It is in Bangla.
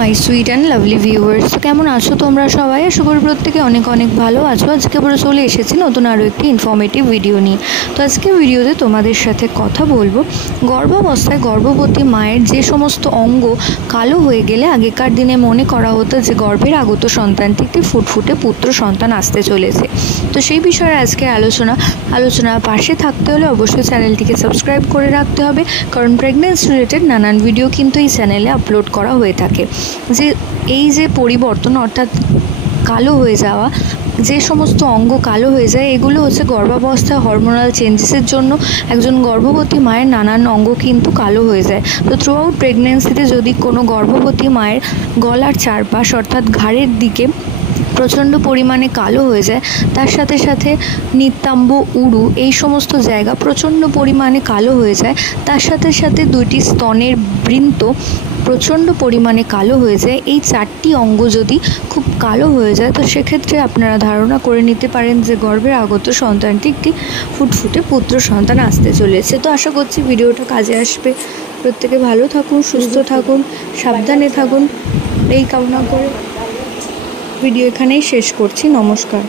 My sweet and lovely viewers. তো কেমন আছো তোমরা সবাই? আশা করি প্রত্যেকে অনেক অনেক ভালো আছো। আজকে পুরো চলে এসেছি নতুন আরও একটি ইনফরমেটিভ ভিডিও নিয়ে। তো আজকে ভিডিওতে তোমাদের সাথে কথা বলবো গর্ভাবস্থায় গর্ভবতী মায়ের যে সমস্ত অঙ্গ কালো হয়ে গেলে আগেকার দিনে মনে করা হতো যে গর্ভের আগত সন্তানটি একটি ফুটফুটে পুত্র সন্তান আসতে চলেছে। তো সেই বিষয়ে আজকে আলোচনার পাশে থাকতে হলে অবশ্যই চ্যানেলটিকে সাবস্ক্রাইব করে রাখতে হবে, কারণ প্রেগন্যান্সি রিলেটেড নানান ভিডিও কিন্তু এই চ্যানেলে আপলোড করা হয়ে থাকে। যে এই যে পরিবর্তন অর্থাৎ কালো হয়ে যাওয়া, যে সমস্ত অঙ্গ কালো হয়ে যায়, এগুলো হচ্ছে গর্ভাবস্থায় হরমোনাল চেঞ্জেসের জন্য একজন গর্ভবতী মায়ের নানান অঙ্গ কিন্তু কালো হয়ে যায়। তো থ্রু আউট প্রেগনেন্সিতে যদি কোনো গর্ভবতী মায়ের গলার চারপাশ অর্থাৎ ঘাড়ের দিকে প্রচণ্ড পরিমাণে কালো হয়ে যায়, তার সাথে সাথে নিতম্ব, উরু এই সমস্ত জায়গা প্রচণ্ড পরিমাণে কালো হয়ে যায়, তার সাথে সাথে দুইটি স্তনের বৃন্ত প্রচণ্ড পরিমাণে কালো হয়ে যায়, এই চারটি অঙ্গ যদি খুব কালো হয়ে যায়, তো সেক্ষেত্রে আপনারা ধারণা করে নিতে পারেন যে গর্ভের আগত সন্তানটি একটি ফুটফুটে পুত্র সন্তান আসতে চলেছে। তো আশা করছি ভিডিওটা কাজে আসবে। প্রত্যেকে ভালো থাকুন, সুস্থ থাকুন, সাবধানে থাকুন, এই কামনা করে ভিডিও এখানেই শেষ করছি। নমস্কার।